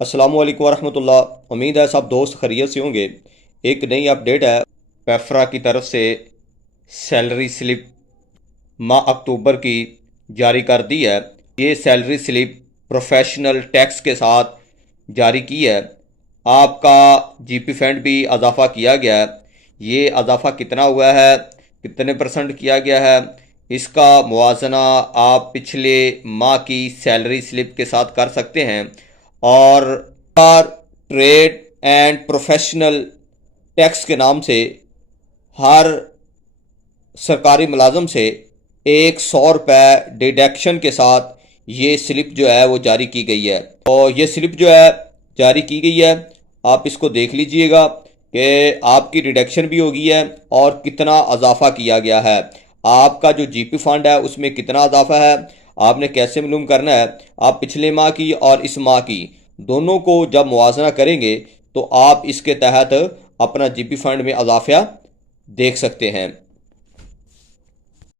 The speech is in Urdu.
السلام علیکم ورحمۃ اللہ۔ امید ہے سب دوست خیریت سے ہوں گے۔ ایک نئی اپڈیٹ ہے، پیفرا کی طرف سے سیلری سلپ ماہ اکتوبر کی جاری کر دی ہے۔ یہ سیلری سلپ پروفیشنل ٹیکس کے ساتھ جاری کی ہے۔ آپ کا جی پی فنڈ بھی اضافہ کیا گیا ہے۔ یہ اضافہ کتنا ہوا ہے، کتنے پرسنٹ کیا گیا ہے، اس کا موازنہ آپ پچھلے ماہ کی سیلری سلپ کے ساتھ کر سکتے ہیں۔ اور ٹریڈ اینڈ پروفیشنل ٹیکس کے نام سے ہر سرکاری ملازم سے 100 روپے ڈیڈکشن کے ساتھ یہ سلپ جو ہے وہ جاری کی گئی ہے۔ اور یہ سلپ جو ہے جاری کی گئی ہے، آپ اس کو دیکھ لیجئے گا کہ آپ کی ڈیڈکشن بھی ہوگی ہے اور کتنا اضافہ کیا گیا ہے۔ آپ کا جو جی پی فنڈ ہے اس میں کتنا اضافہ ہے، آپ نے کیسے معلوم کرنا ہے۔ آپ پچھلے ماہ کی اور اس ماہ کی دونوں کو جب موازنہ کریں گے تو آپ اس کے تحت اپنا جی پی فنڈ میں اضافہ دیکھ سکتے ہیں۔